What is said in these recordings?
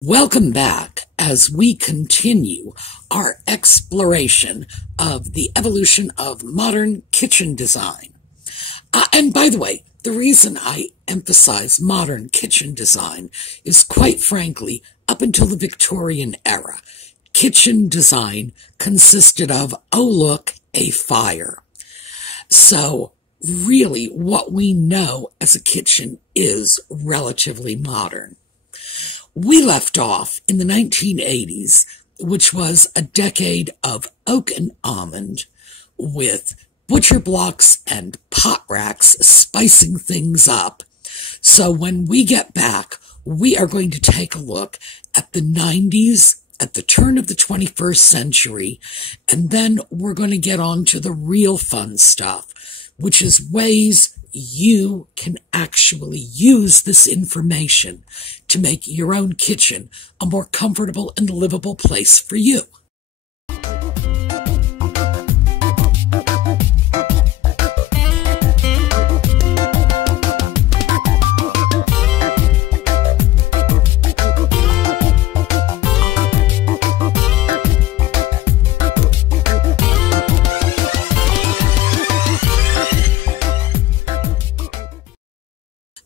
Welcome back as we continue our exploration of the evolution of modern kitchen design. And by the way, the reason I emphasize modern kitchen design is, quite frankly, up until the Victorian era, kitchen design consisted of, oh look, a fire. So really what we know as a kitchen is relatively modern. We left off in the 1980s, which was a decade of oak and almond, with butcher blocks and pot racks spicing things up. So when we get back, we are going to take a look at the 90s, at the turn of the 21st century, and then we're going to get on to the real fun stuff, which is ways you can actually use this information to make your own kitchen a more comfortable and livable place for you.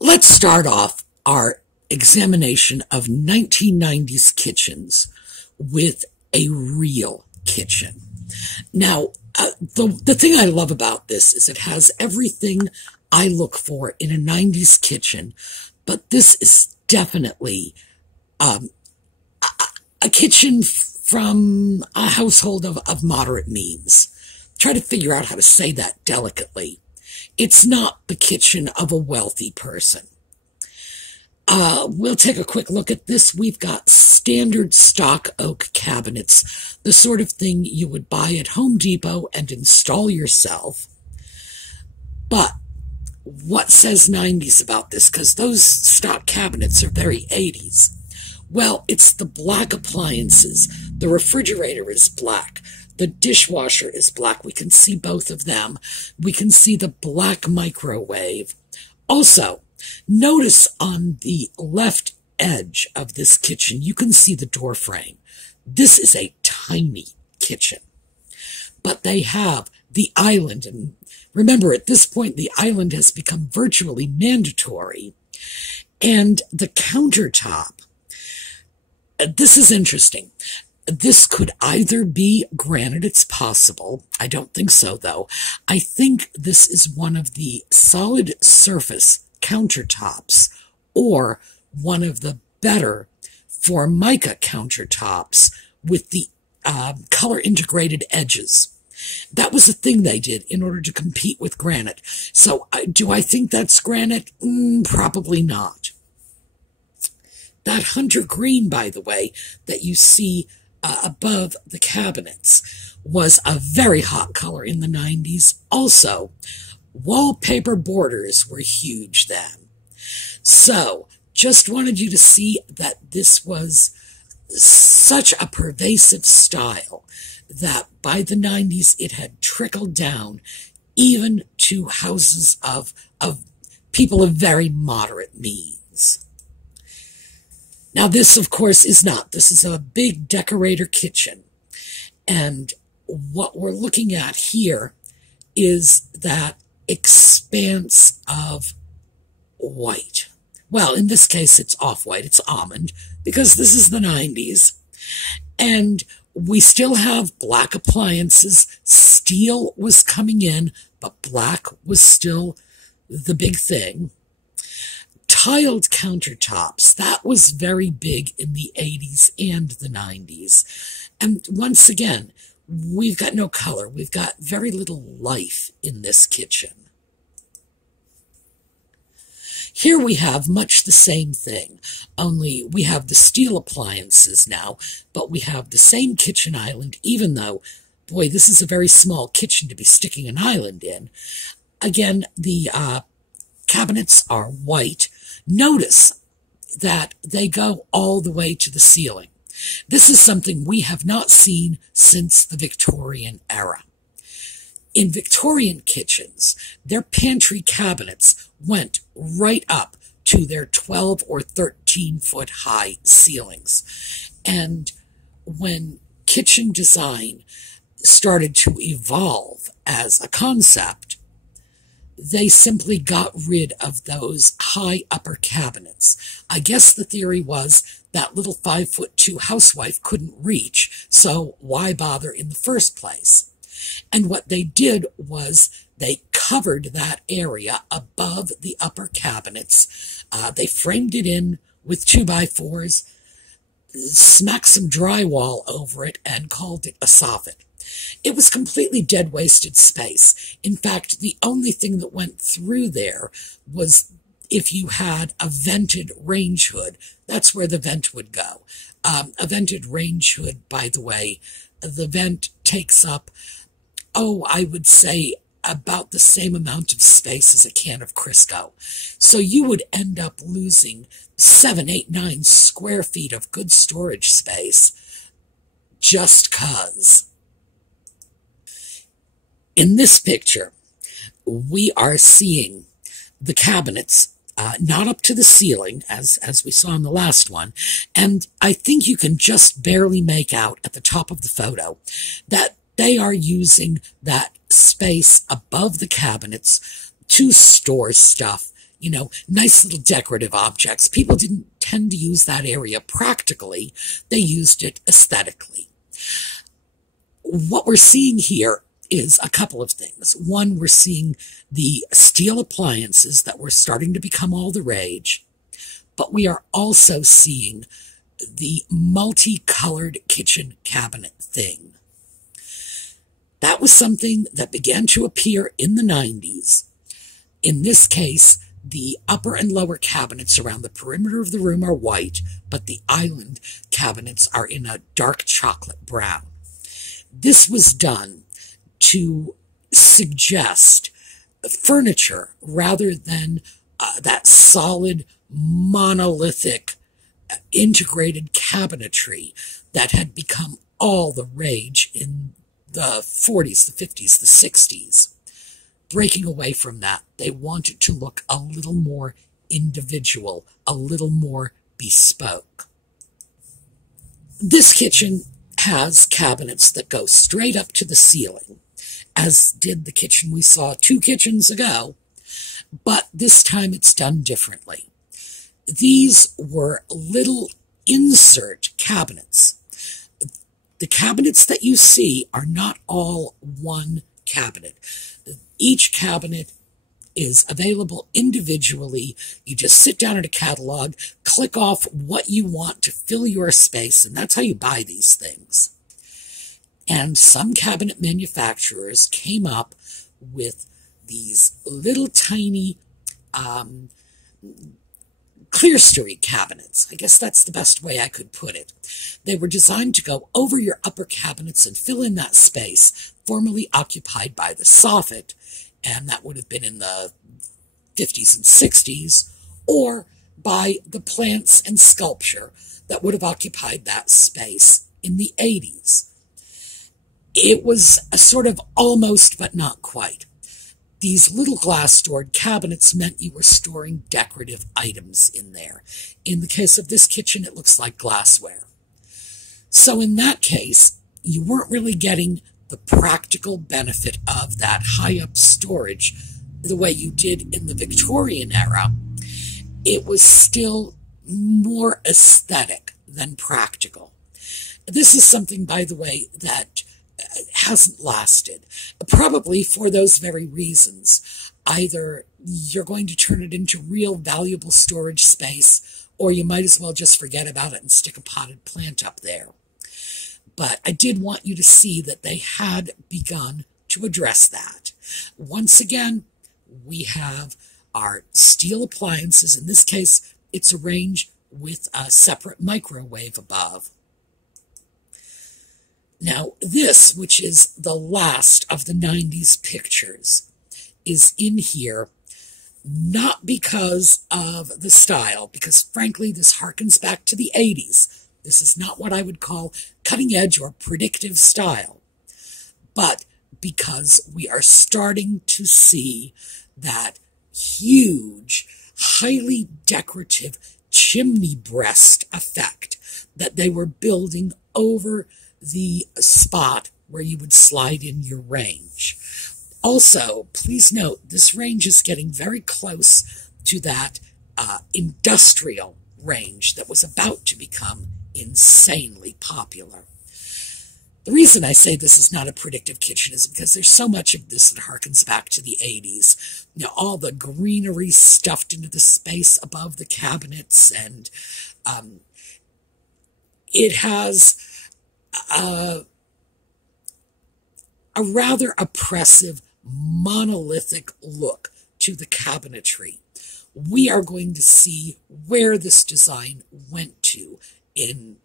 Let's start off our examination of 1990s kitchens with a real kitchen. Now, the thing I love about this is it has everything I look for in a 90s kitchen, but this is definitely a kitchen from a household of moderate means. Try to figure out how to say that delicately. It's not the kitchen of a wealthy person. We'll take a quick look at this. We've got standard stock oak cabinets, the sort of thing you would buy at Home Depot and install yourself. But what says 90s about this? Because those stock cabinets are very 80s. Well, it's the black appliances. The refrigerator is black. The dishwasher is black. We can see both of them. We can see the black microwave. Also, notice on the left edge of this kitchen, you can see the door frame. This is a tiny kitchen, but they have the island. And remember, at this point, the island has become virtually mandatory. And the countertop, this is interesting. This could either be granite, it's possible. I don't think so, though. I think this is one of the solid surface countertops, or one of the better Formica countertops with the color integrated edges. That was a thing they did in order to compete with granite. So do I think that's granite? Probably not. That hunter green, by the way, that you see above the cabinets was a very hot color in the 90s. Also, wallpaper borders were huge then. So, just wanted you to see that this was such a pervasive style that by the 90s it had trickled down even to houses of people of very moderate means. Now, this, of course, is not. This is a big decorator kitchen. And what we're looking at here is that expanse of white. Well, in this case, it's off-white. It's almond, because this is the 90s. And we still have black appliances. Steel was coming in, but black was still the big thing. Tiled countertops, that was very big in the 80s and the 90s. And once again, we've got no color. We've got very little life in this kitchen. Here we have much the same thing, only we have the steel appliances now, but we have the same kitchen island, even though, boy, this is a very small kitchen to be sticking an island in. Again, the cabinets are white. Notice that they go all the way to the ceiling. This is something we have not seen since the Victorian era. In Victorian kitchens, their pantry cabinets went right up to their 12 or 13-foot high ceilings. And when kitchen design started to evolve as a concept, they simply got rid of those high upper cabinets. I guess the theory was that little 5'2" housewife couldn't reach, so why bother in the first place? And what they did was they covered that area above the upper cabinets. They framed it in with 2x4s, smacked some drywall over it, and called it a soffit. It was completely dead wasted space. In fact, the only thing that went through there was if you had a vented range hood. That's where the vent would go. A vented range hood, by the way, the vent takes up, I would say about the same amount of space as a can of Crisco. So you would end up losing 7, 8, 9 square feet of good storage space just 'cause. In this picture, we are seeing the cabinets not up to the ceiling, as we saw in the last one, and I think you can just barely make out at the top of the photo that they are using that space above the cabinets to store stuff, nice little decorative objects. People didn't tend to use that area practically, they used it aesthetically. What we're seeing here is a couple of things. One, we're seeing the steel appliances that were starting to become all the rage, but we are also seeing the multicolored kitchen cabinet thing. That was something that began to appear in the 90s. In this case, the upper and lower cabinets around the perimeter of the room are white, but the island cabinets are in a dark chocolate brown. This was done to suggest furniture rather than that solid, monolithic, integrated cabinetry that had become all the rage in the 40s, the 50s, the 60s. Breaking away from that, they wanted to look a little more individual, a little more bespoke. This kitchen has cabinets that go straight up to the ceiling, as did the kitchen we saw 2 kitchens ago, but this time it's done differently. These were little insert cabinets. The cabinets that you see are not all one cabinet. Each cabinet is available individually. You just sit down at a catalog, click off what you want to fill your space, and that's how you buy these things. And some cabinet manufacturers came up with these little tiny clerestory cabinets. I guess that's the best way I could put it. They were designed to go over your upper cabinets and fill in that space formerly occupied by the soffit, and that would have been in the 50s and 60s, or by the plants and sculpture that would have occupied that space in the 80s. It was a sort of almost but not quite. These little glass-doored cabinets meant you were storing decorative items in there. In the case of this kitchen, it looks like glassware. So in that case, you weren't really getting the practical benefit of that high-up storage the way you did in the Victorian era. It was still more aesthetic than practical. This is something, by the way, that hasn't lasted, probably for those very reasons. Either you're going to turn it into real valuable storage space, or you might as well just forget about it and stick a potted plant up there. But I did want you to see that they had begun to address that. Once again, we have our steel appliances. In this case, it's a range with a separate microwave above. Now, this, which is the last of the 90s pictures, is in here not because of the style, because frankly, this harkens back to the 80s. This is not what I would call cutting edge or predictive style, but because we are starting to see that huge highly decorative chimney breast effect that they were building over the spot where you would slide in your range. Also, please note, this range is getting very close to that industrial range that was about to become insanely popular. The reason I say this is not a predictive kitchen is because there's so much of this that harkens back to the 80s. You know, all the greenery stuffed into the space above the cabinets, and it has a rather oppressive, monolithic look to the cabinetry. We are going to see where this design went to in,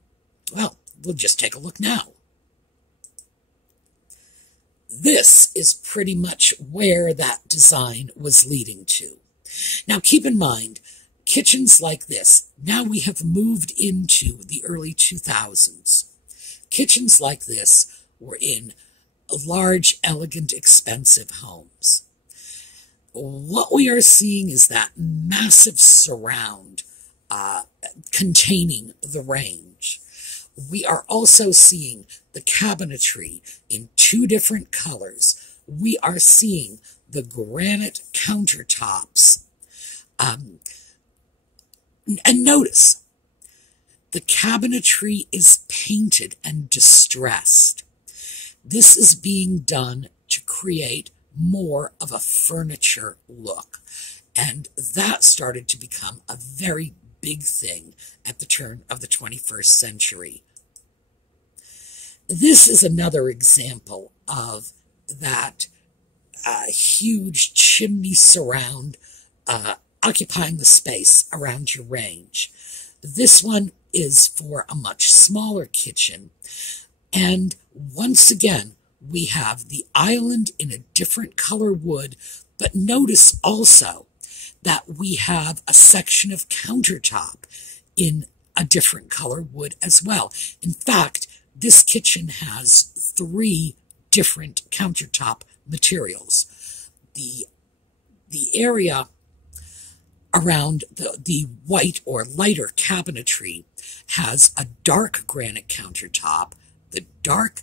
well, we'll just take a look now. This is pretty much where that design was leading to. Now, keep in mind, kitchens like this, now we have moved into the early 2000s. Kitchens like this were in large, elegant, expensive homes. What we are seeing is that massive surround containing the range. We are also seeing the cabinetry in two different colors. We are seeing the granite countertops. And notice, the cabinetry is painted and distressed. This is being done to create more of a furniture look. And that started to become a very big thing at the turn of the 21st century. This is another example of that huge chimney surround occupying the space around your range. This one is for a much smaller kitchen. And once again, we have the island in a different color wood, but notice also that we have a section of countertop in a different color wood as well. In fact, this kitchen has 3 different countertop materials. The area around the white or lighter cabinetry has a dark granite countertop. The dark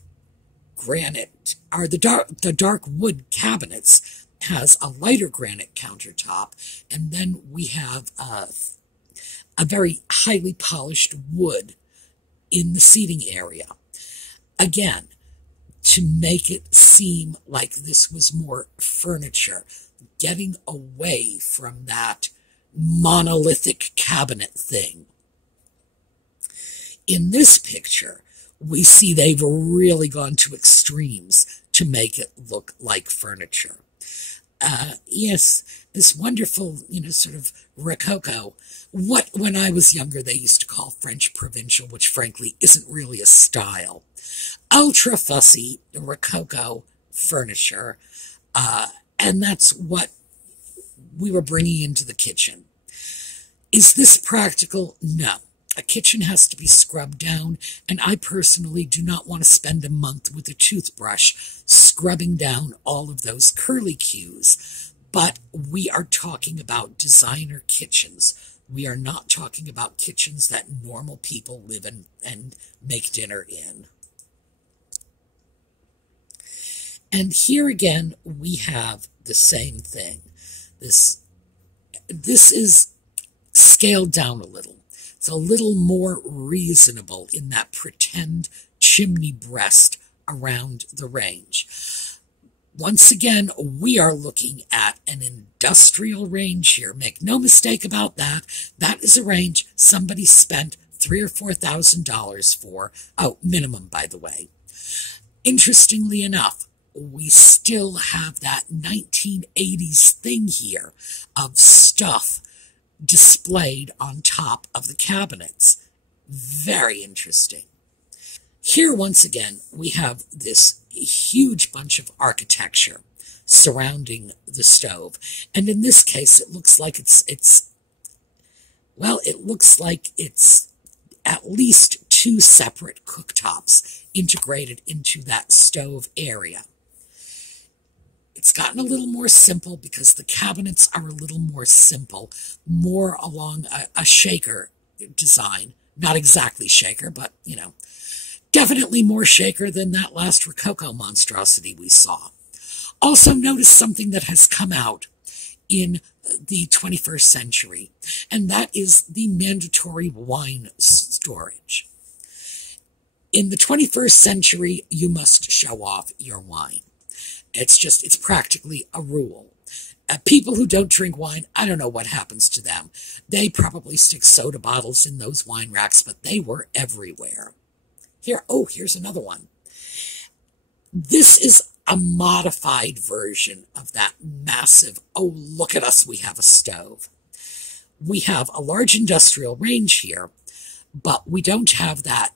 granite, or the dark wood cabinets has a lighter granite countertop, and then we have a very highly polished wood in the seating area. Again, to make it seem like this was more furniture, getting away from that monolithic cabinet thing. In this picture, we see they've really gone to extremes to make it look like furniture. Yes, this wonderful, sort of Rococo, what when I was younger they used to call French provincial, which frankly isn't really a style. Ultra fussy Rococo furniture, and that's what we were bringing into the kitchen. Is this practical? No. A kitchen has to be scrubbed down, and I personally do not want to spend a month with a toothbrush scrubbing down all of those curlicues. But we are talking about designer kitchens. We are not talking about kitchens that normal people live in and make dinner in. And here again, we have the same thing. This is scaled down a little. It's a little more reasonable in that pretend chimney breast around the range. Once again, we are looking at an industrial range here. Make no mistake about that. That is a range somebody spent $3,000 or $4,000 for. Oh, minimum, by the way. Interestingly enough, we still have that 1980s thing here of stuff displayed on top of the cabinets. Very interesting. Here, once again, we have this huge bunch of architecture surrounding the stove. And in this case, it looks like it looks like it's at least 2 separate cooktops integrated into that stove area. It's gotten a little more simple because the cabinets are a little more simple, more along a shaker design. Not exactly shaker, but, definitely more shaker than that last Rococo monstrosity we saw. Also notice something that has come out in the 21st century, and that is the mandatory wine storage. In the 21st century, you must show off your wine. It's practically a rule. People who don't drink wine, I don't know what happens to them. They probably stick soda bottles in those wine racks, but they were everywhere. Here's another one. This is a modified version of that massive, oh, look at us, we have a stove. We have a large industrial range here, but we don't have that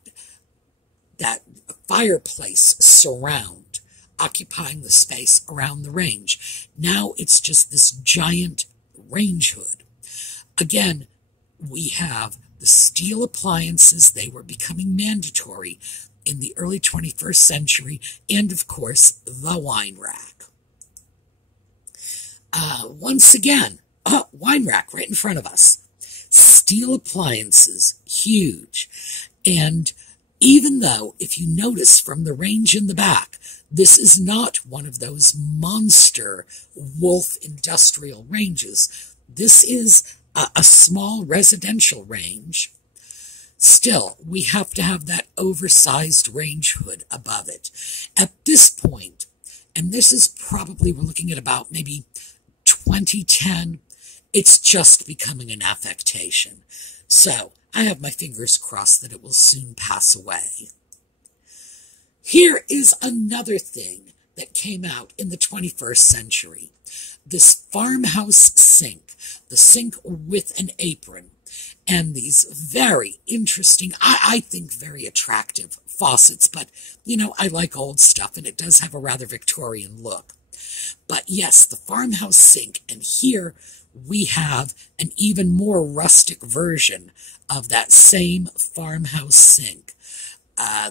fireplace surround occupying the space around the range. Now it's just this giant range hood. Again, we have the steel appliances. They were becoming mandatory in the early 21st century, and of course, the wine rack. Once again, wine rack right in front of us. Steel appliances, huge. And even though, if you notice from the range in the back, this is not one of those monster wolf industrial ranges. This is a small residential range. Still, we have to have that oversized range hood above it. At this point, and this is probably, we're looking at about maybe 2010, it's just becoming an affectation. So, I have my fingers crossed that it will soon pass away. Here is another thing that came out in the 21st century. This farmhouse sink, the sink with an apron, and these very interesting, I think very attractive faucets, but, I like old stuff, and it does have a rather Victorian look. But yes, the farmhouse sink, and here we have an even more rustic version of that same farmhouse sink.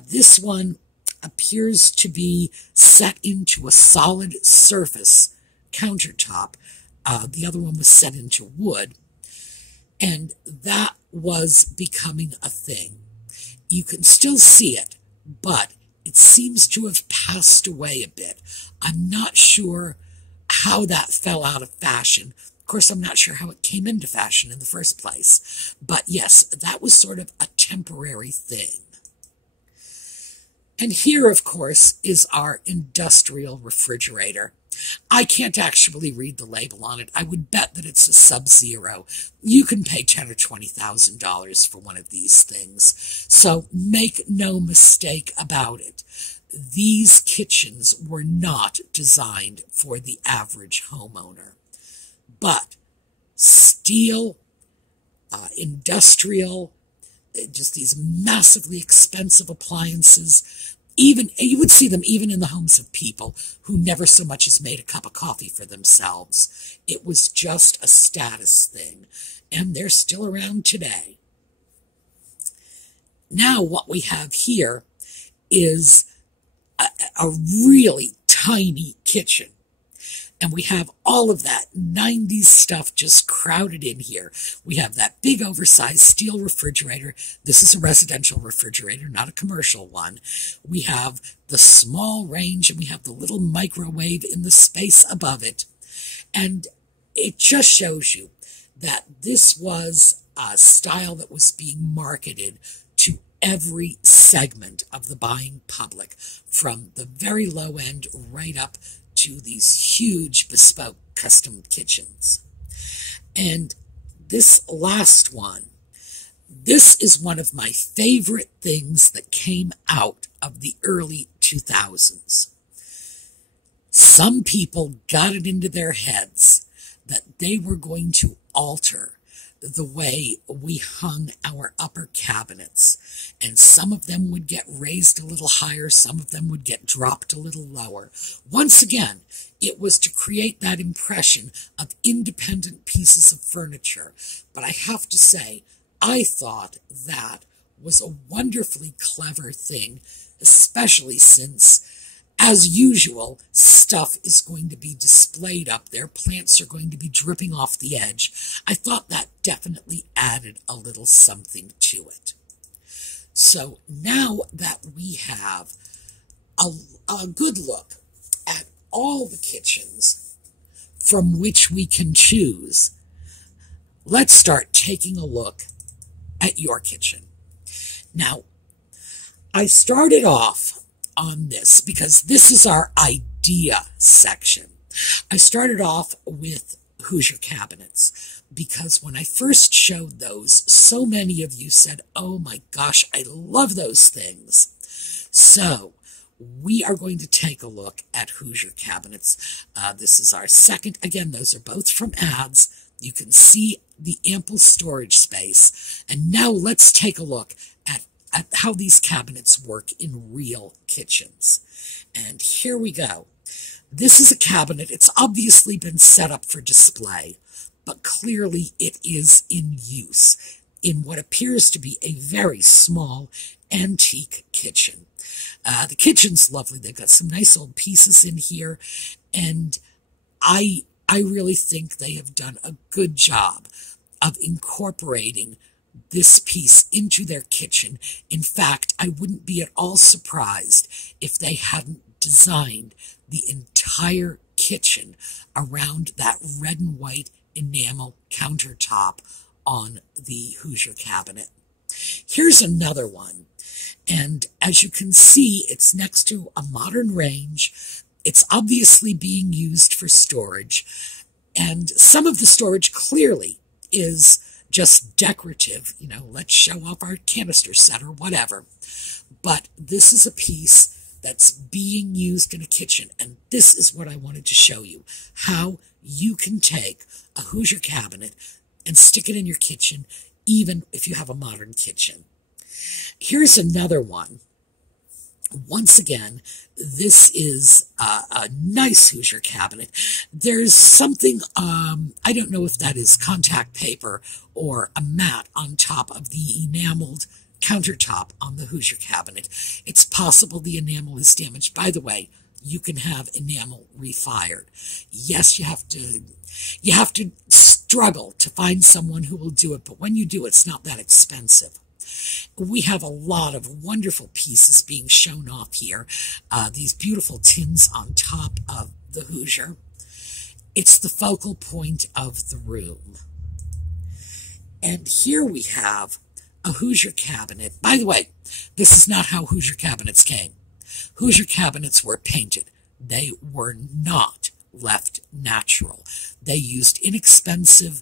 This one appears to be set into a solid surface countertop. The other one was set into wood, and that was becoming a thing. You can still see it, but it seems to have passed away a bit. I'm not sure how that fell out of fashion. Of course, I'm not sure how it came into fashion in the first place. But yes, that was sort of a temporary thing. And here, of course, is our industrial refrigerator. I can't actually read the label on it. I would bet that it's a Sub-Zero. You can pay $10,000 or $20,000 for one of these things. So make no mistake about it. These kitchens were not designed for the average homeowner. But steel, industrial, just these massively expensive appliances, even you would see them even in the homes of people who never so much as made a cup of coffee for themselves. It was just a status thing, and they're still around today. Now what we have here is a really tiny kitchen. And we have all of that 90s stuff just crowded in here. We have that big oversized steel refrigerator. This is a residential refrigerator, not a commercial one. We have the small range, and we have the little microwave in the space above it. And it just shows you that this was a style that was being marketed to every segment of the buying public, from the very low end right up to these huge bespoke custom kitchens. And this last one, this is one of my favorite things that came out of the early 2000s. Some people got it into their heads that they were going to alter the way we hung our upper cabinets, and some of them would get raised a little higher, some of them would get dropped a little lower. Once again, it was to create that impression of independent pieces of furniture. But I have to say, I thought that was a wonderfully clever thing, especially since, as usual, stuff is going to be displayed up there. Plants are going to be dripping off the edge. I thought that definitely added a little something to it. So now that we have a good look at all the kitchens from which we can choose, let's start taking a look at your kitchen. Now, I started off on this because this is our idea section. I started off with Hoosier cabinets because when I first showed those, so many of you said, oh my gosh, I love those things. So we are going to take a look at Hoosier cabinets. This is our second. Again, those are both from ads. You can see the ample storage space. And now let's take a look at how these cabinets work in real kitchens. And here we go. This is a cabinet. It's obviously been set up for display, but clearly it is in use in what appears to be a very small antique kitchen. The kitchen's lovely. They've got some nice old pieces in here, and I really think they have done a good job of incorporating this piece into their kitchen. In fact, I wouldn't be at all surprised if they hadn't designed the entire kitchen around that red and white enamel countertop on the Hoosier cabinet. Here's another one. And as you can see, it's next to a modern range. It's obviously being used for storage. And some of the storage clearly is just decorative. You know, let's show off our canister set or whatever. But this is a piece that's being used in a kitchen. And this is what I wanted to show you. How you can take a Hoosier cabinet and stick it in your kitchen, even if you have a modern kitchen. Here's another one. Once again, this is a nice Hoosier cabinet. There's something, I don't know if that is contact paper or a mat on top of the enameled countertop on the Hoosier cabinet. It's possible the enamel is damaged. By the way, you can have enamel refired. Yes, you have to struggle to find someone who will do it, but when you do, it's not that expensive. We have a lot of wonderful pieces being shown off here. These beautiful tins on top of the Hoosier. It's the focal point of the room. And here we have a Hoosier cabinet. By the way, this is not how Hoosier cabinets came. Hoosier cabinets were painted. They were not left natural. They used inexpensive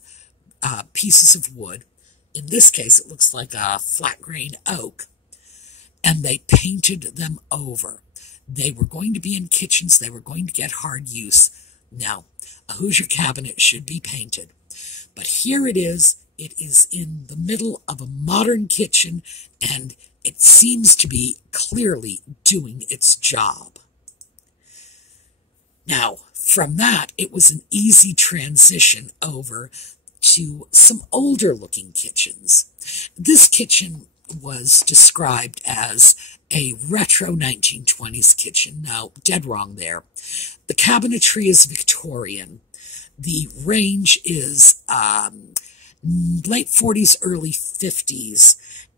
pieces of wood. In this case, it looks like a flat grain oak, and they painted them over. They were going to be in kitchens. They were going to get hard use. Now, a Hoosier cabinet should be painted. But here it is. It is in the middle of a modern kitchen, and it seems to be clearly doing its job. Now, from that, it was an easy transition over to some older looking kitchens. This kitchen was described as a retro 1920s kitchen. No, dead wrong there. The cabinetry is Victorian. The range is late 40s, early 50s.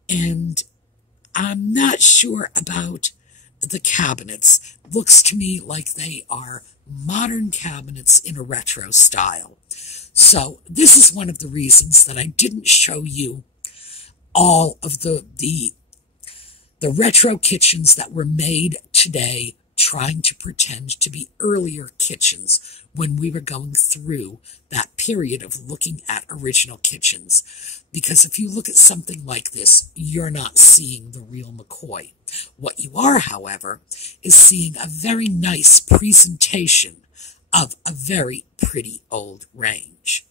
And I'm not sure about the cabinets. Looks to me like they are modern cabinets in a retro style. So this is one of the reasons that I didn't show you all of the retro kitchens that were made today, trying to pretend to be earlier kitchens when we were going through that period of looking at original kitchens. Because if you look at something like this, you're not seeing the real McCoy. What you are, however, is seeing a very nice presentation of a very pretty old range.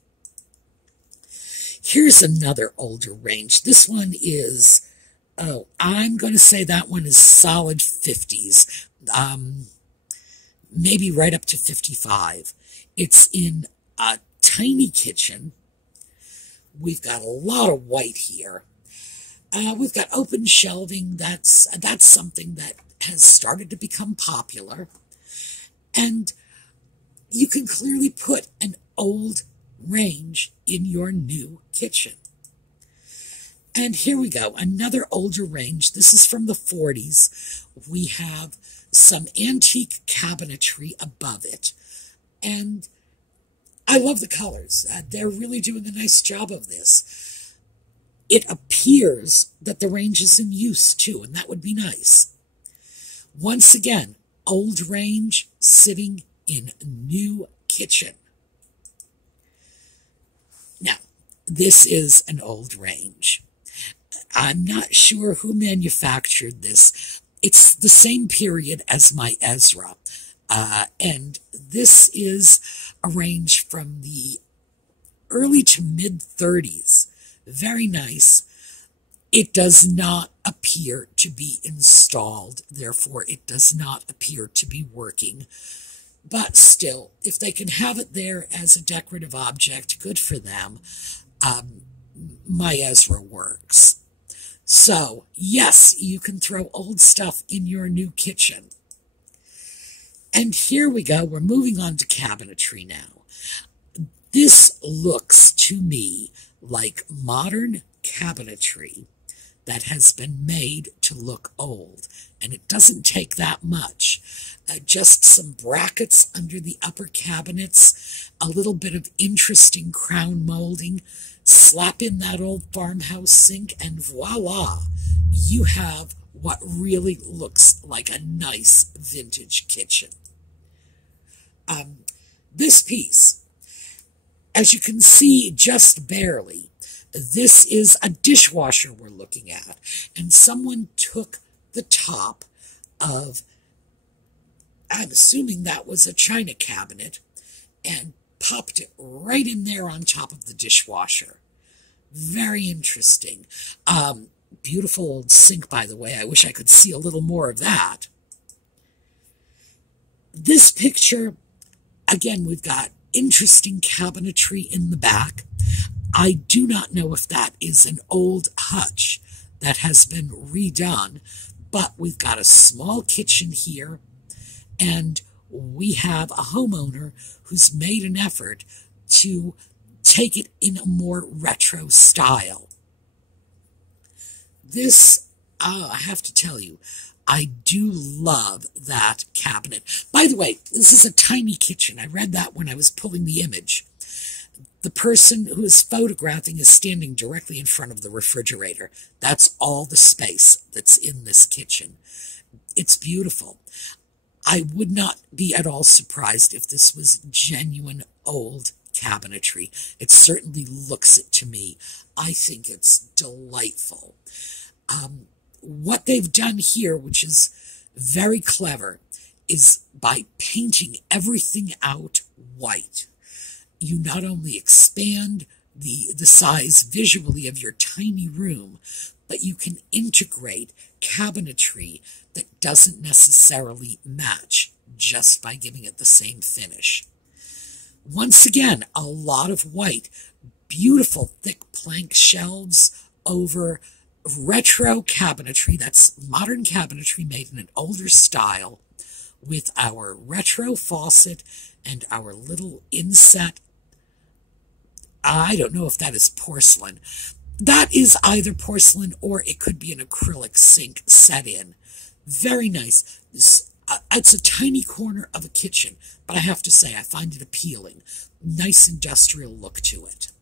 Here's another older range. This one is, I'm going to say that one is solid 50s, maybe right up to 55. It's in a tiny kitchen. We've got a lot of white here. We've got open shelving. That's something that has started to become popular. And you can clearly put an old range in your new kitchen. And here we go, another older range. This is from the 40s. We have some antique cabinetry above it. And I love the colors. They're really doing a nice job of this. It appears that the range is in use too, and that would be nice. Once again, old range sitting in new kitchen. Now, this is an old range. I'm not sure who manufactured this. It's the same period as my Ezra. And this is a range from the early to mid-30s. Very nice. It does not appear to be installed. Therefore, it does not appear to be working. But still, if they can have it there as a decorative object, good for them. My Ezra works. So, yes, you can throw old stuff in your new kitchen. And here we go. We're moving on to cabinetry now. This looks to me like modern cabinetry that has been made to look old. And it doesn't take that much. Just some brackets under the upper cabinets, a little bit of interesting crown molding, slap in that old farmhouse sink, and voila, you have what really looks like a nice vintage kitchen. This piece, as you can see just barely, this is a dishwasher we're looking at, and someone took the top of, I'm assuming that was a china cabinet, and popped it right in there on top of the dishwasher. Very interesting. Beautiful old sink, by the way. I wish I could see a little more of that. This picture, again, we've got interesting cabinetry in the back. I do not know if that is an old hutch that has been redone, but we've got a small kitchen here, and we have a homeowner who's made an effort to take it in a more retro style. This, I have to tell you, I do love that cabinet. By the way, this is a tiny kitchen. I read that when I was pulling the image. The person who is photographing is standing directly in front of the refrigerator. That's all the space that's in this kitchen. It's beautiful. I would not be at all surprised if this was genuine old cabinetry. It certainly looks it to me. I think it's delightful. What they've done here, which is very clever, is by painting everything out white, you not only expand the size visually of your tiny room, but you can integrate cabinetry that doesn't necessarily match just by giving it the same finish. Once again, a lot of white, beautiful thick plank shelves over retro cabinetry. That's modern cabinetry made in an older style with our retro faucet and our little inset. I don't know if that is porcelain. That is either porcelain or it could be an acrylic sink set in. Very nice. It's a tiny corner of a kitchen, but I have to say I find it appealing. Nice industrial look to it.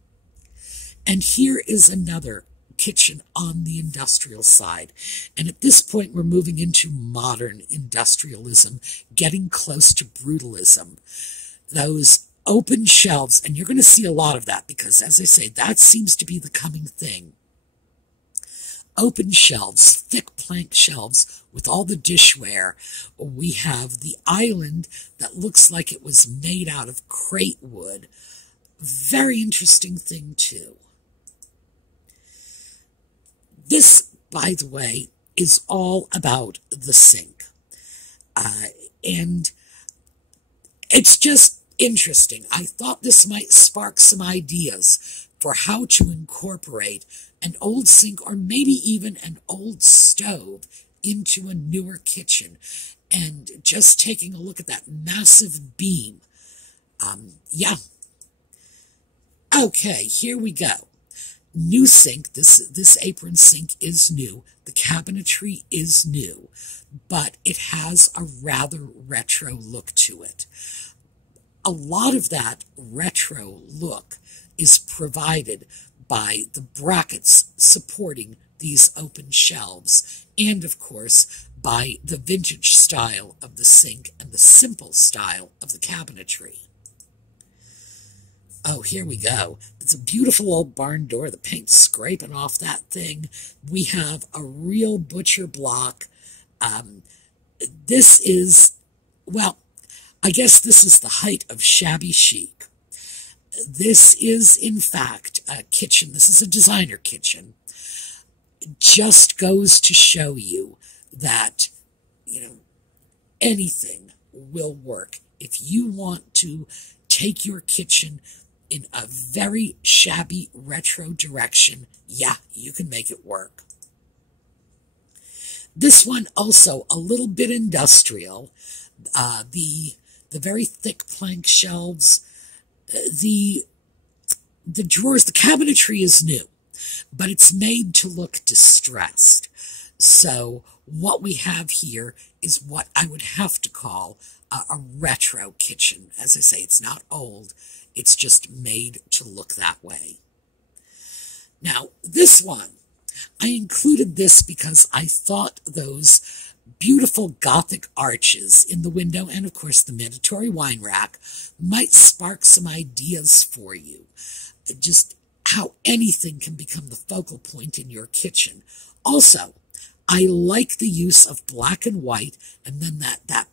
And here is another kitchen on the industrial side. And at this point, we're moving into modern industrialism, getting close to brutalism. Those open shelves, and you're going to see a lot of that because, as I say, that seems to be the coming thing. Open shelves, thick plank shelves with all the dishware. We have the island that looks like it was made out of crate wood. Very interesting thing, too. This, by the way, is all about the sink. And it's just interesting. I thought this might spark some ideas for how to incorporate an old sink or maybe even an old stove into a newer kitchen. And just taking a look at that massive beam. Yeah. Okay, here we go. New sink. This apron sink is new. The cabinetry is new, but it has a rather retro look to it. A lot of that retro look is provided by the brackets supporting these open shelves, and of course by the vintage style of the sink and the simple style of the cabinetry. Oh, here we go. It's a beautiful old barn door. The paint's scraping off that thing. We have a real butcher block. This is, well, I guess this is the height of shabby chic. This is, in fact, a kitchen. This is a designer kitchen. It just goes to show you that, anything will work. If you want to take your kitchen in a very shabby retro direction, yeah, you can make it work. This one also a little bit industrial. The very thick plank shelves, the drawers, the cabinetry is new, but it's made to look distressed. So what we have here is what I would have to call a retro kitchen. As I say, it's not old. It's just made to look that way. Now, this one, I included this because I thought those beautiful Gothic arches in the window and, of course, the mandatory wine rack might spark some ideas for you. Just how anything can become the focal point in your kitchen. Also, I like the use of black and white, and then that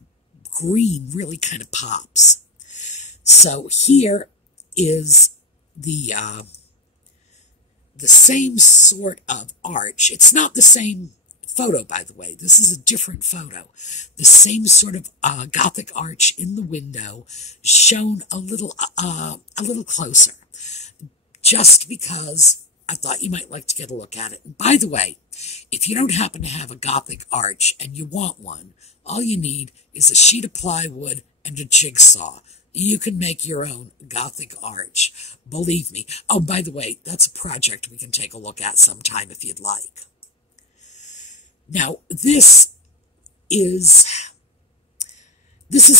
green really kind of pops. So here is the same sort of arch. It's not the same photo, by the way. This is a different photo. The same sort of Gothic arch in the window, shown a little closer, just because I thought you might like to get a look at it. And by the way, if you don't happen to have a Gothic arch and you want one, all you need is a sheet of plywood and a jigsaw. You can make your own Gothic arch. Believe me. Oh, by the way, that's a project we can take a look at sometime if you'd like. Now, this is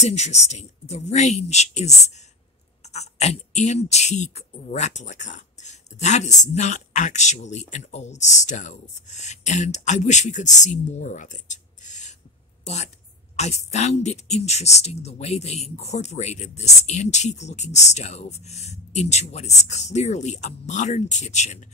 interesting. The range is an antique replica. That is not actually an old stove, and I wish we could see more of it. But I found it interesting the way they incorporated this antique-looking stove into what is clearly a modern kitchen,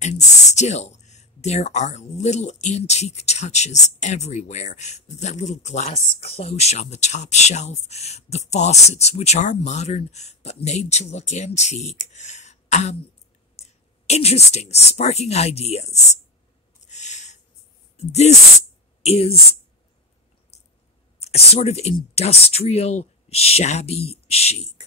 and still there are little antique touches everywhere. That little glass cloche on the top shelf, the faucets, which are modern but made to look antique. Interesting, sparking ideas. This is a sort of industrial, shabby chic.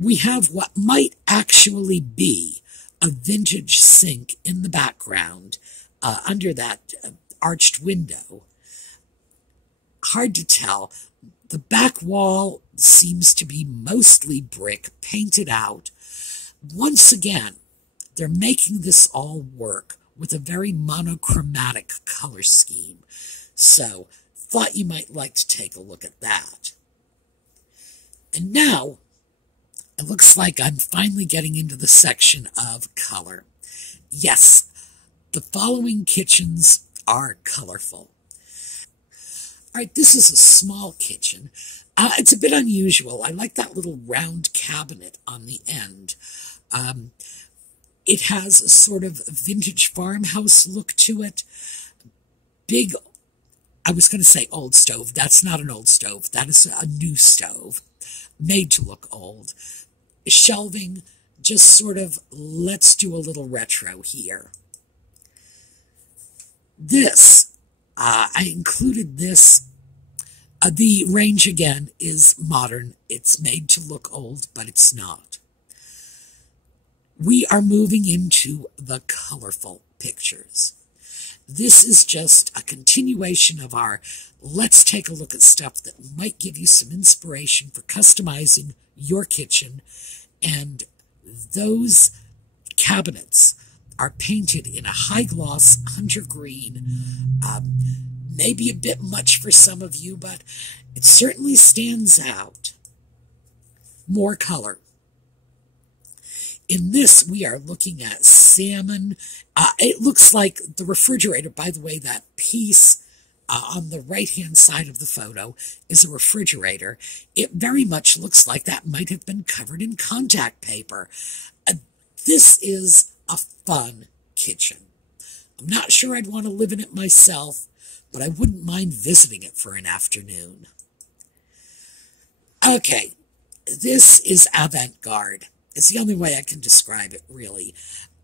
We have what might actually be a vintage sink in the background under that arched window. Hard to tell. The back wall seems to be mostly brick, painted out. Once again, they're making this all work with a very monochromatic color scheme. So, thought you might like to take a look at that. And now, it looks like I'm finally getting into the section of color. Yes, the following kitchens are colorful. All right, this is a small kitchen. It's a bit unusual. I like that little round cabinet on the end. It has a sort of vintage farmhouse look to it. Big, I was going to say old stove. That's not an old stove. That is a new stove, made to look old. Shelving, just sort of, let's do a little retro here. This, I included this. The range, again, is modern. It's made to look old, but it's not. We are moving into the colorful pictures. This is just a continuation of our let's take a look at stuff that might give you some inspiration for customizing your kitchen. And those cabinets are painted in a high-gloss hunter green. Maybe a bit much for some of you, but it certainly stands out. More color. In this, we are looking at salmon. It looks like the refrigerator. By the way, that piece on the right-hand side of the photo is a refrigerator. It very much looks like that might have been covered in contact paper. This is a fun kitchen. I'm not sure I'd want to live in it myself, but I wouldn't mind visiting it for an afternoon. Okay, this is avant-garde. It's the only way I can describe it, really.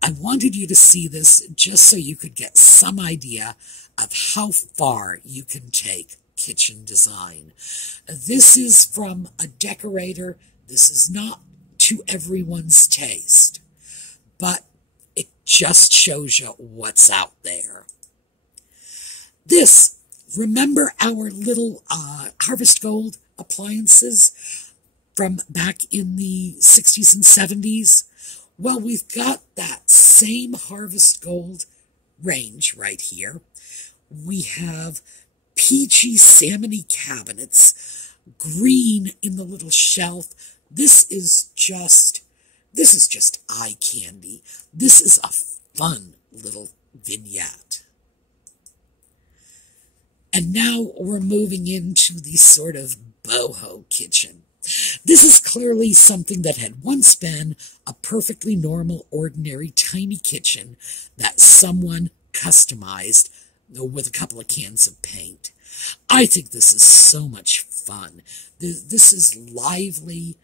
I wanted you to see this just so you could get some idea of how far you can take kitchen design. This is from a decorator. This is not to everyone's taste, but it just shows you what's out there. This, remember our little Harvest Gold appliances from back in the 60s and 70s? Well, we've got that same Harvest Gold range right here. We have peachy salmony cabinets, green in the little shelf. This is just eye candy. This is a fun little vignette. And now we're moving into the sort of boho kitchen. This is clearly something that had once been a perfectly normal, ordinary, tiny kitchen that someone customized with a couple of cans of paint. I think this is so much fun. This is lively.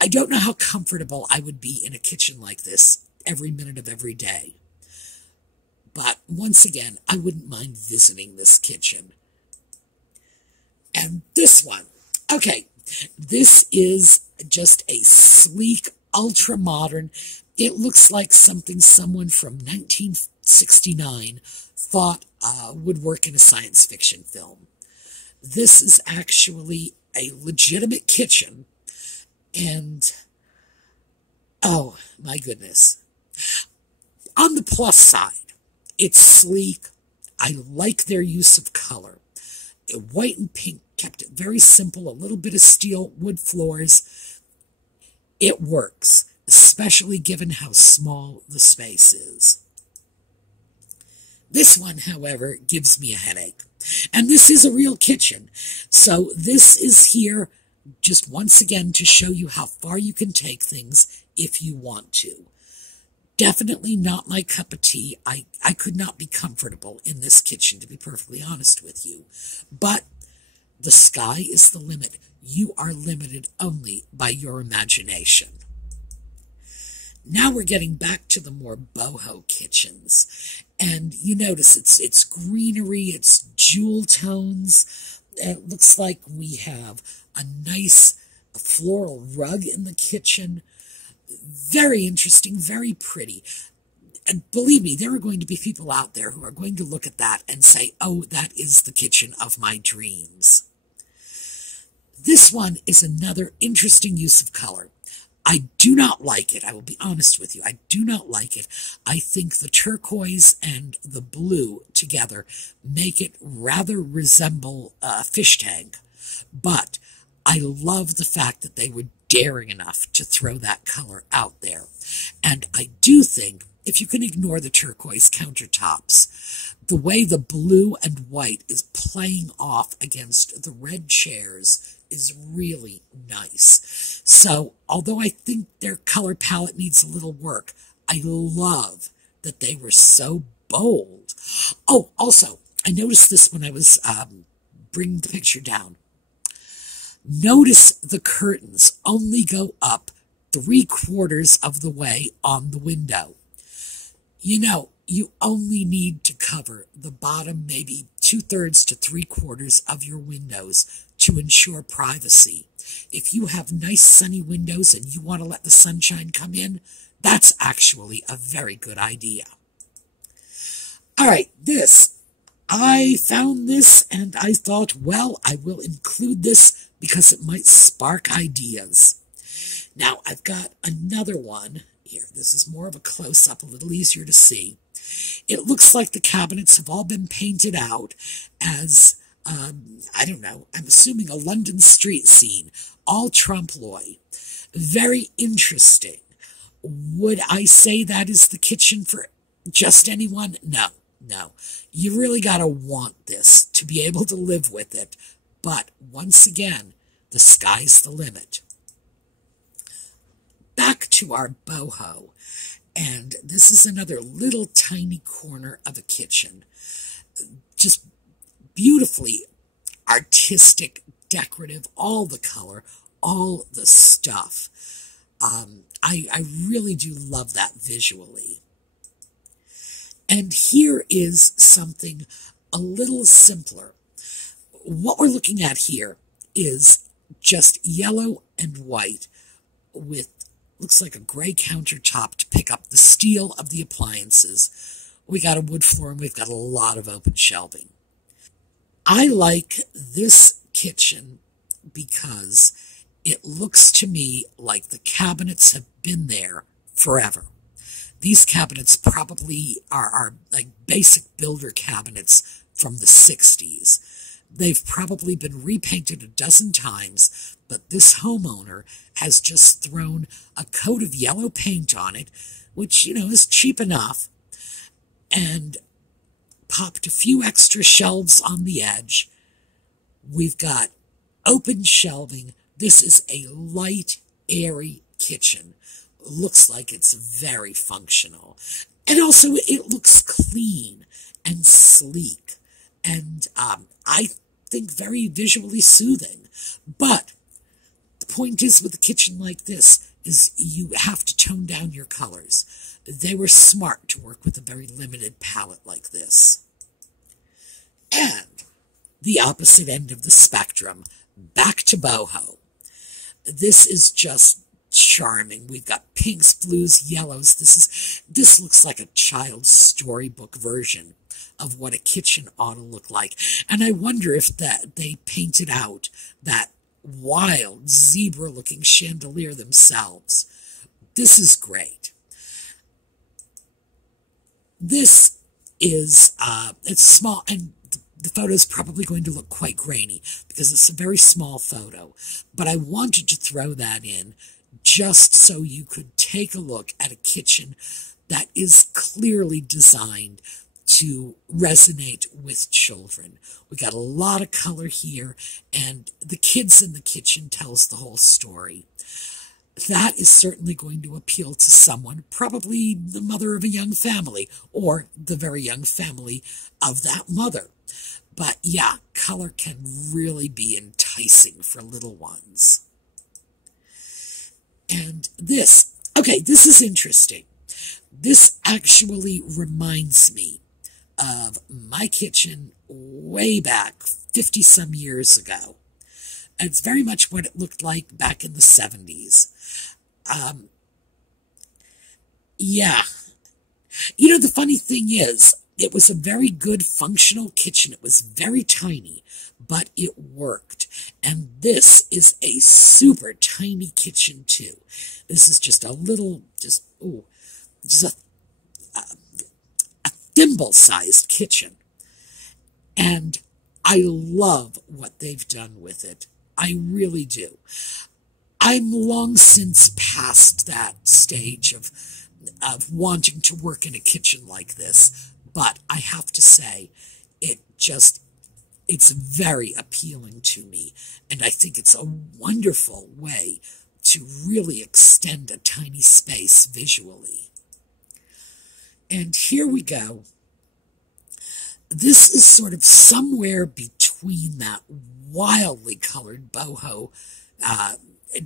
I don't know how comfortable I would be in a kitchen like this every minute of every day. But once again, I wouldn't mind visiting this kitchen. And this one. Okay, this is just a sleek, ultra-modern. It looks like something someone from 1969 thought would work in a science fiction film. This is actually a legitimate kitchen. And, oh, my goodness. On the plus side, it's sleek. I like their use of color. White and pink kept it very simple. A little bit of steel, wood floors. It works, especially given how small the space is. This one, however, gives me a headache. And this is a real kitchen. So this is here just once again to show you how far you can take things if you want to. Definitely not my cup of tea. I could not be comfortable in this kitchen, to be perfectly honest with you. But the sky is the limit. You are limited only by your imagination. Now we're getting back to the more boho kitchens. And you notice it's greenery, it's jewel tones. It looks like we have a nice floral rug in the kitchen. Very interesting, very pretty. And believe me, there are going to be people out there who are going to look at that and say, oh, that is the kitchen of my dreams. This one is another interesting use of color. I do not like it. I will be honest with you. I do not like it. I think the turquoise and the blue together make it rather resemble a fish tank. But I love the fact that they were daring enough to throw that color out there. And I do think, if you can ignore the turquoise countertops, the way the blue and white is playing off against the red chairs is really nice. So, although I think their color palette needs a little work, I love that they were so bold. Oh, also, I noticed this when I was bringing the picture down. Notice the curtains only go up 3/4 of the way on the window. You know, you only need to cover the bottom maybe 2/3 to 3/4 of your windows to ensure privacy. If you have nice sunny windows and you want to let the sunshine come in, that's actually a very good idea. All right, I found this and I thought, well, I will include this because it might spark ideas. Now, I've got another one here. This is more of a close-up, a little easier to see. It looks like the cabinets have all been painted out as, I don't know, I'm assuming a London street scene, all trompe-l'oeil. Very interesting. Would I say that is the kitchen for just anyone? No. You really got to want this to be able to live with it. But once again, the sky's the limit. Back to our boho. And this is another little tiny corner of a kitchen. Just beautifully artistic, decorative, all the color, all the stuff. I really do love that visually. And here is something a little simpler. What we're looking at here is just yellow and white with, looks like a gray countertop to pick up the steel of the appliances. We got a wood floor and we've got a lot of open shelving. I like this kitchen because it looks to me like the cabinets have been there forever. These cabinets probably are like basic builder cabinets from the 60s. They've probably been repainted a dozen times, but this homeowner has just thrown a coat of yellow paint on it, which, is cheap enough, and popped a few extra shelves on the edge. We've got open shelving. This is a light, airy kitchen. Looks like it's very functional. And also it looks clean and sleek and I think very visually soothing. But the point is with a kitchen like this is you have to tone down your colors. They were smart to work with a very limited palette like this. And the opposite end of the spectrum, back to boho. This is just charming. We've got pinks, blues, yellows. This looks like a child's storybook version of what a kitchen ought to look like. And I wonder if that they painted out that wild zebra-looking chandelier themselves. This is great. This is it's small, and the photo is probably going to look quite grainy because it's a very small photo. But I wanted to throw that in just so you could take a look at a kitchen that is clearly designed to resonate with children. We got a lot of color here, and the kids in the kitchen tells the whole story. That is certainly going to appeal to someone, probably the mother of a young family, or the very young family of that mother. But yeah, color can really be enticing for little ones. And this is interesting. This actually reminds me of my kitchen way back 50-some years ago. It's very much what it looked like back in the 70s. Yeah. The funny thing is, it was a very good functional kitchen. It was very tiny, but it worked. And this is a super tiny kitchen too. This is just a little, just a thimble-sized kitchen. And I love what they've done with it. I really do. I'm long since past that stage of wanting to work in a kitchen like this, but I have to say, it's very appealing to me, and I think it's a wonderful way to really extend a tiny space visually. And here we go. This is sort of somewhere between that wildly colored boho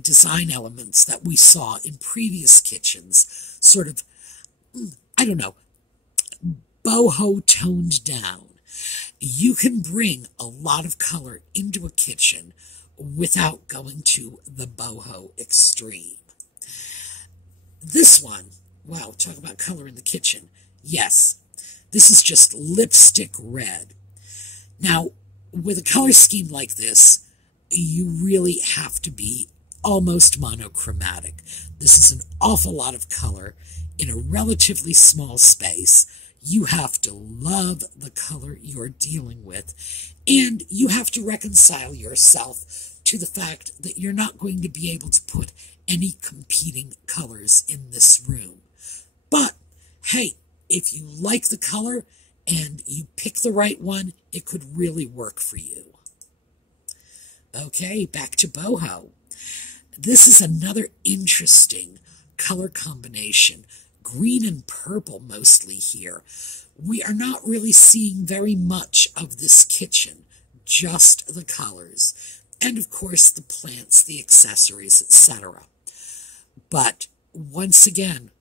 design elements that we saw in previous kitchens, sort of, I don't know, boho toned down. You can bring a lot of color into a kitchen without going to the boho extreme. This one, wow, talk about color in the kitchen. Yes, This is just lipstick red. Now, with a color scheme like this, you really have to be almost monochromatic. This is an awful lot of color in a relatively small space. You have to love the color you're dealing with, and you have to reconcile yourself to the fact that you're not going to be able to put any competing colors in this room. But, hey, if you like the color and you pick the right one, it could really work for you. Okay, back to boho. This is another interesting color combination. Green and purple mostly here. We are not really seeing very much of this kitchen, just the colors. And of course the plants, the accessories, etc. But once again,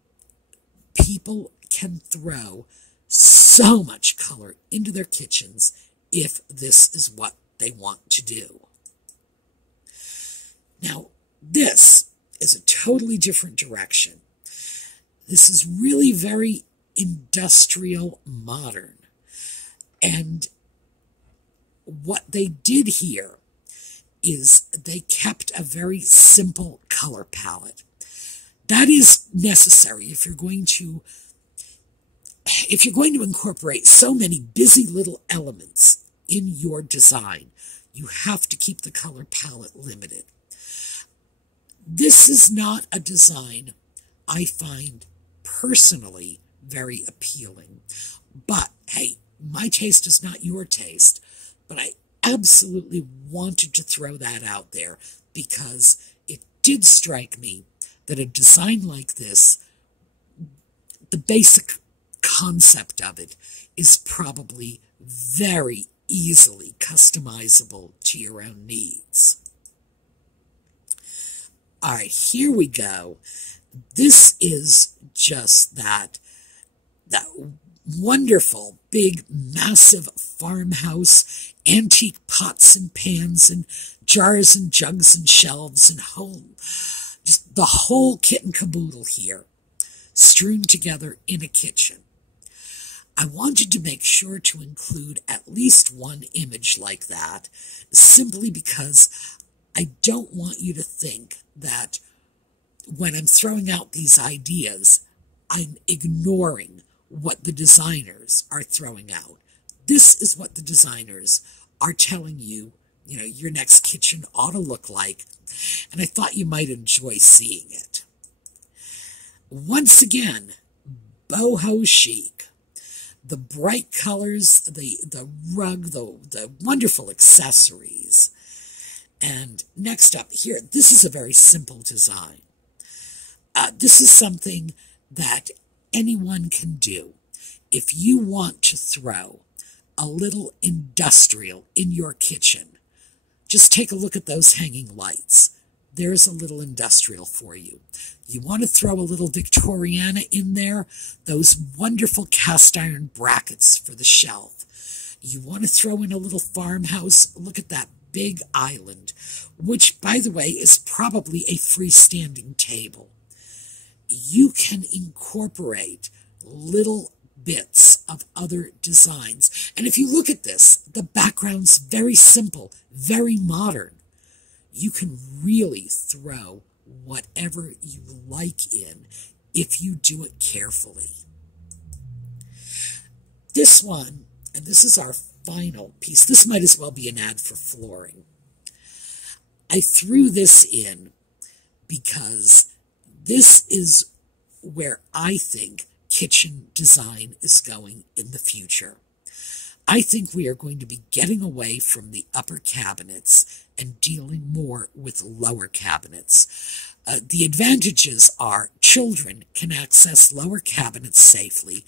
people can throw so much color into their kitchens if this is what they want to do. Now, this is a totally different direction. This is really very industrial modern. And what they did here is they kept a very simple color palette. That is necessary if you're going to incorporate so many busy little elements in your design. You have to keep the color palette limited. This is not a design I find personally very appealing. But, hey, my taste is not your taste. But I absolutely wanted to throw that out there because it did strike me that a design like this, the basic concept of it is probably very easily customizable to your own needs. All right, here we go. This is just that wonderful, big, massive farmhouse, antique pots and pans and jars and jugs and shelves and just the whole kit and caboodle here, strewn together in a kitchen. I wanted to make sure to include at least one image like that, simply because I don't want you to think that when I'm throwing out these ideas, I'm ignoring what the designers are throwing out. This is what the designers are telling you, your next kitchen ought to look like, and I thought you might enjoy seeing it. Once again, boho chic. The bright colors, the rug, the wonderful accessories. And next up here, this is a very simple design. This is something that anyone can do. If you want to throw a little industrial in your kitchen, just take a look at those hanging lights. There's a little industrial for you. You want to throw a little Victoriana in there, those wonderful cast iron brackets for the shelf. You want to throw in a little farmhouse, look at that big island, which, by the way, is probably a freestanding table. You can incorporate little bits of other designs. And if you look at this, the background's very simple, very modern. You can really throw whatever you like in if you do it carefully. This one, and this is our final piece, this might as well be an ad for flooring. I threw this in because this is where I think kitchen design is going in the future. I think we are going to be getting away from the upper cabinets and dealing more with lower cabinets. The advantages are children can access lower cabinets safely.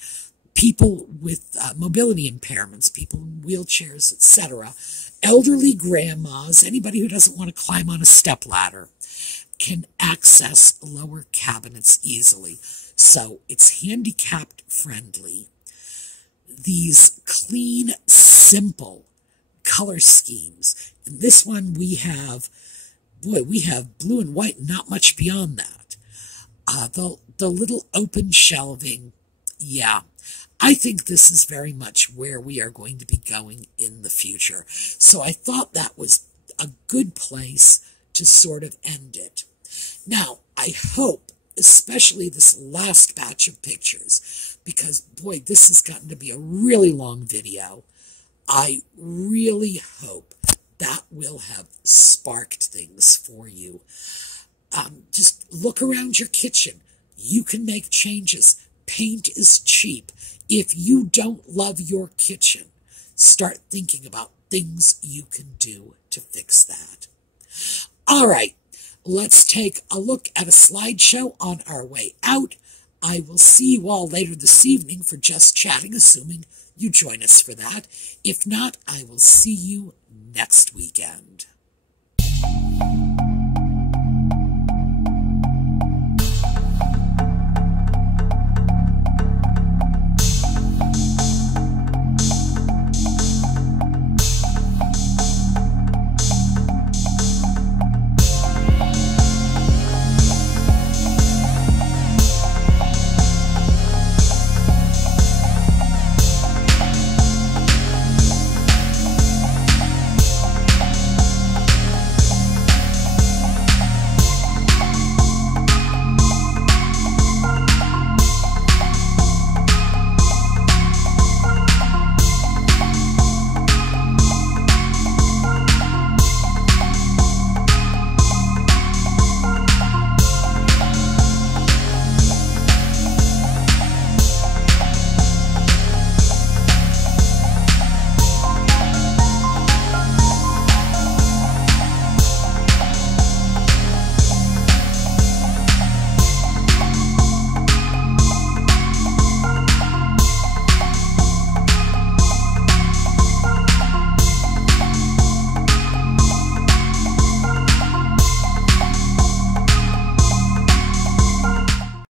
People with mobility impairments, people in wheelchairs, etc., elderly grandmas, anybody who doesn't want to climb on a stepladder, can access lower cabinets easily. So it's handicapped friendly. These clean, simple color schemes. In this one we have blue and white, not much beyond that. The little open shelving, yeah. I think this is very much where we are going to be going in the future. So I thought that was a good place to sort of end it. Now, I hope, especially this last batch of pictures, because, boy, this has gotten to be a really long video. I really hope that will have sparked things for you. Just look around your kitchen. You can make changes. Paint is cheap. If you don't love your kitchen, start thinking about things you can do to fix that. All right, let's take a look at a slideshow on our way out. I will see you all later this evening for Just Chatting, assuming you join us for that. If not, I will see you next weekend.